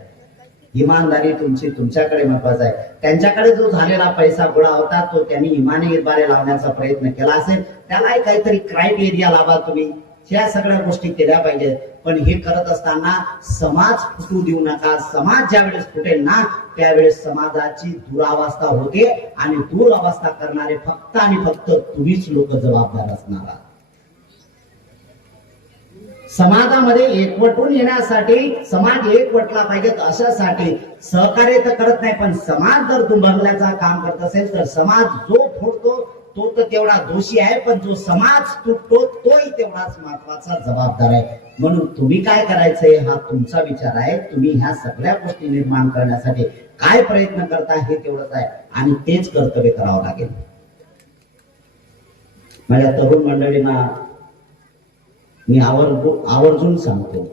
इमानदारी तुमची तुमच्याकडे महत्वाचं आहे. त्यांच्याकडे जो झालेला पैसा गोळा होता तो त्यांनी इमानदारी लावण्याचा प्रयत्न केला असेल, त्यालाही काहीतरी क्रायटेरिया लावा तुम्ही. ह्या सगळ्या गोष्टी केल्या पाहिजेत. पण हे करत असताना समाज फुटू देऊ नका. समाज ज्या वेळेस फुटेल ना त्यावेळेस समाजाची दुरावस्था होते आणि दुरावस्था करणारे फक्त आणि फक्त तुम्हीच लोक जबाबदार असणार आहात. समाजामध्ये एकवटून येण्यासाठी, समाज एकवटला पाहिजे अशासाठी सहकार्य तर करत नाही, पण समाज जर दुभंगल्याचा काम करत असेल तर समाज जो फोडतो तो तर तेवढा दोषी आहे, पण जो समाज तुटतो तोही तेवढाच महत्वाचा जबाबदार आहे. म्हणून तुम्ही काय करायचंय हा तुमचा विचार आहे. तुम्ही ह्या सगळ्या गोष्टी निर्माण करण्यासाठी काय प्रयत्न करता हे तेवढंच आहे आणि तेच कर्तव्य करावं लागेल. माझ्या तरुण मंडळींना मी आवर्जून सांगतो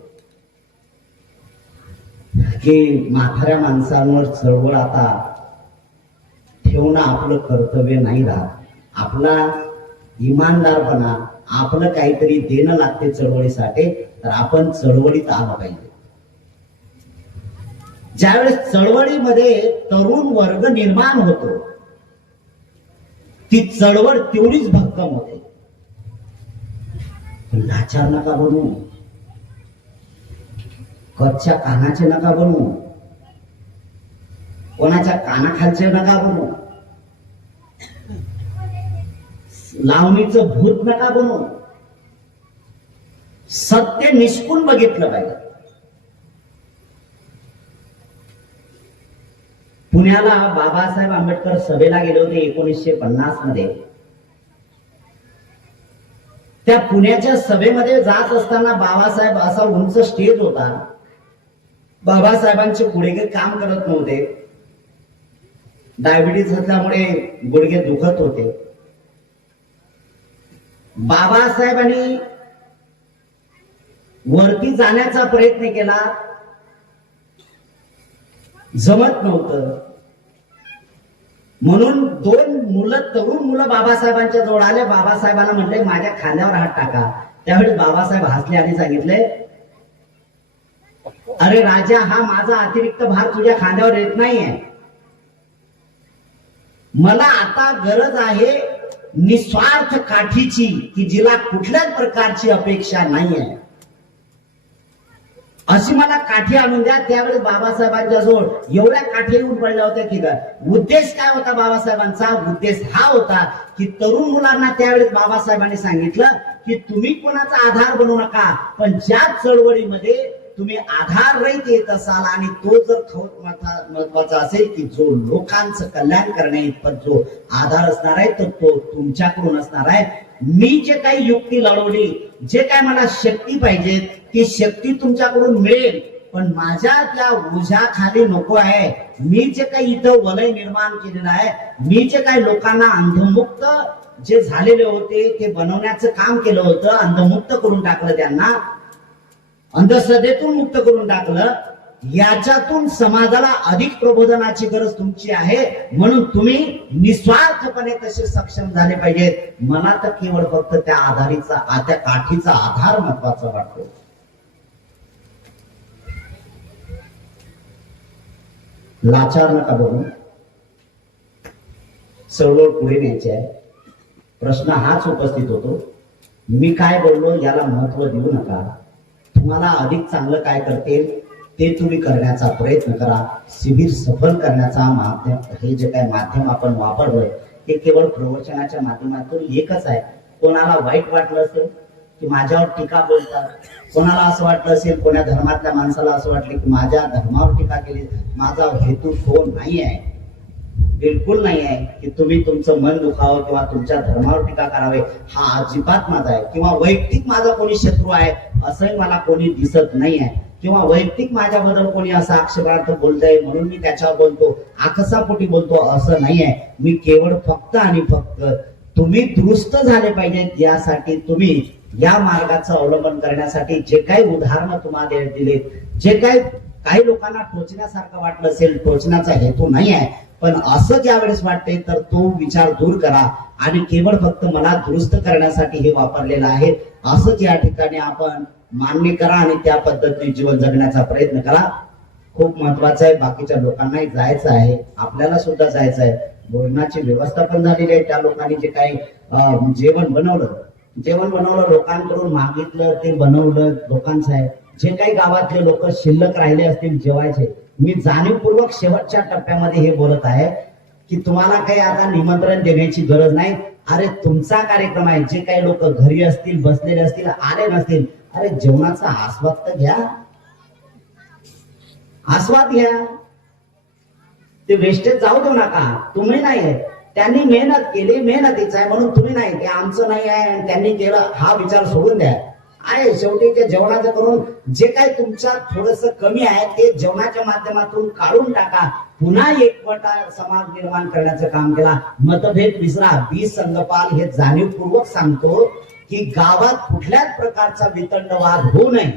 की म्हाताऱ्या माणसांवर चळवळ आता ठेवणं आपलं कर्तव्य नाही राहत. आपला इमानदारपणा, आपलं काहीतरी देणं लागते चळवळीसाठी, तर आपण चळवळीत आलं पाहिजे. ज्यावेळेस चळवळीमध्ये तरुण वर्ग निर्माण होतो ती चळवळ तेवढीच भक्कम होते. लाचार नका बनू, कच्च्या कानाचे नका बनू, कोणाच्या कानाखालचे नका बनू, लावणीचं भूत नका बनू. सत्य निष्कून बघितलं पाहिजे. पुण्याला बाबासाहेब आंबेडकर सभेला गेले होते 1950 मध्ये. त्या पुण्याच्या सभेमध्ये जात असताना बाबासाहेब असा उंच स्टेज होता. बाबासाहेबांचे गुडघे काम करत नव्हते. डायबिटीज असल्यामुळे गुडघे दुखत होते. बाबासाहेबांनी वरती जाण्याचा प्रयत्न केला, जमत नव्हतं. म्हणून 2 तरुण मुलं बाबासाहेबांच्या जवळ आले. बाबासाहेबांना म्हटले माझ्या खांद्यावर हात टाका. त्यावेळेस बाबासाहेब हसले आणि सांगितले, अरे राजा, हा माझा अतिरिक्त भार तुझ्या खांद्यावर येत नाहीये. मला आता गरज आहे निस्वार्थ काठीची, की जिला कुठल्याच प्रकारची अपेक्षा नाहीये. अशी मला काठी आणून द्या. त्यावेळेस बाबासाहेबांच्या जवळ एवढ्या काठी येऊन पडल्या होत्या की काय. उद्देश काय होता बाबासाहेबांचा? उद्देश हा होता की तरुण मुलांना त्यावेळेस बाबासाहेबांनी सांगितलं की तुम्ही कोणाचा आधार बनू नका, पण ज्या चळवळीमध्ये तुम्ही आधार रहित येत असाल आणि तो जर महत्वाचा असेल की जो लोकांचं कल्याण करण्याइतपत जो आधार असणार आहे तर तो तुमच्याकडून असणार आहे. मी जे काही युक्ती लढवली, जे काय मला शक्ती पाहिजे ती शक्ती तुमच्याकडून मिळेल, पण माझ्या त्या ओझ्याखाली नको आहे. मी जे काही इथं वलय निर्माण केलेलं आहे, मी जे काही लोकांना अंधमुक्त जे झालेले होते ते बनवण्याचं काम केलं होतं, अंधमुक्त करून टाकलं, त्यांना अंधश्रद्धेतून मुक्त करून टाकलं. याच्यातून समाजाला अधिक प्रबोधनाची गरज तुमची आहे. म्हणून तुम्ही निस्वार्थपणे तसे सक्षम झाले पाहिजेत. मला तर केवळ फक्त त्या त्या काठीचा आधार महत्वाचा वाटतो. लाचार नका बघू, चळवळ पुढे न्यायची आहे. प्रश्न हाच उपस्थित होतो, मी काय बोललो याला महत्व देऊ नका. तुम्हाला अधिक चांगलं काय करतील ते तुम्ही करण्याचा प्रयत्न करा. शिबिर सफल करण्याचा माध्यम, हे जे काही माध्यम आपण वापरलोय ते केवळ प्रवचनाच्या माध्यमातून एकच आहे. कोणाला वाईट वाटलं असेल की माझ्यावर टीका बोलतात, कोणाला असं वाटलं असेल, कोण्या धर्मातल्या माणसाला असं वाटलं की माझ्या धर्मावर टीका केली, माझा हेतू तो नाही आहे, बिलकुल नाही आहे की तुम्ही तुमचं मन दुखावं किंवा तुमच्या धर्मावर टीका करावे. हा अजिबात माझा आहे. किंवा वैयक्तिक माझा कोणी शत्रू आहे असंही मला कोणी दिसत नाही आहे, किंवा वैयक्तिक माझ्याबद्दल कोणी असा आक्षेपार्थ बोलतंय म्हणून मी त्याच्यावर बोलतो, आकसापोटी बोलतो असं नाही आहे. मी केवळ फक्त आणि फक्त तुम्ही दुरुस्त झाले पाहिजेत यासाठी, तुम्ही या मार्गाचं अवलंबन करण्यासाठी जे काही उदाहरणं तुम्हाला दिले, जे काही लोकांना टोचण्यासारखं वाटलं असेल, टोचण्याचा हेतू नाही आहे, पण असं ज्या वेळेस वाटते तर तो विचार दूर करा आणि केवळ फक्त मला दुरुस्त करण्यासाठी हे वापरलेलं आहे असंच या ठिकाणी आपण मान्य करा आणि त्या पद्धतीने जीवन जगण्याचा प्रयत्न करा. खूप महत्वाचं आहे. बाकीच्या लोकांनाही जायचं आहे, आपल्याला सुद्धा जायचं आहे. भोजनाची व्यवस्था पण झालेली आहे. त्या लोकांनी जे काही जेवण बनवलं लोकांकडून मागितलं ते बनवलं लोकांचं आहे. जे काही गावातले लोक शिल्लक राहिले असतील जेवायचे, मी जाणीवपूर्वक शेवटच्या टप्प्यामध्ये हे बोलत आहे की तुम्हाला काही आता निमंत्रण देण्याची गरज नाही. अरे तुमचा कार्यक्रम आहे, जे काही लोक घरी असतील, बसलेले असतील, आले नसतील, अरे जेवणाचा आस्वाद तर घ्या, आस्वाद घ्या. ते वेस्टेज जाऊ देऊ नका. तुम्ही नाही, त्यांनी मेहनत केली, मेहनतीच आहे म्हणून तुम्ही नाही, ते आमचं नाही आहे आणि त्यांनी केलं हा विचार सोडून द्या. आहे शेवटी ते जेवणाचं करून जे काही तुमच्यात थोडस कमी आहे ते जेवणाच्या माध्यमातून काढून टाका. पुन्हा एकवटा समाज निर्माण करण्याचं काम केला. मतभेद विसरा. संघपाल हे जाणीवपूर्वक सांगतो की गावात कुठल्याच प्रकारचा वितंडवाद होऊ नये.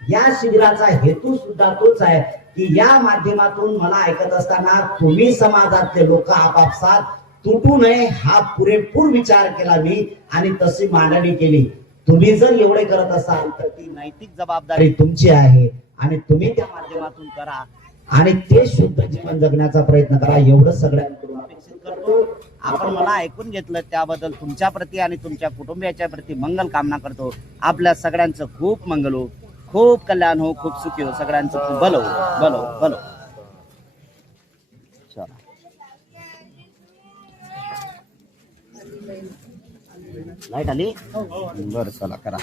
या शिबिराचा हेतू सुद्धा तोच आहे की या माध्यमातून मला ऐकत असताना तुम्ही समाजातले लोक आपापसात तुटू नये हा पुरेपूर विचार केला मी आणि तशी मांडणी केली. तुम्ही जर एवढे करत असाल तर ती नैतिक जबाबदारी तुमची आहे आणि तुम्ही त्या माध्यमातून करा आणि ते शुद्ध जीवन जगण्याचा प्रयत्न करा. एवढं सगळ्यांकडून अपेक्षित करतो. आपण मला ऐकून घेतलं त्याबद्दल तुमच्या प्रती आणि तुमच्या कुटुंबियाच्या प्रती मंगल कामना करतो. आपल्या सगळ्यांचं खूप मंगल हो, खूप कल्याण हो, खूप सुखी हो, सगळ्यांचं खूप भलो भलो भलो. लाईट आली? बरं चला करा.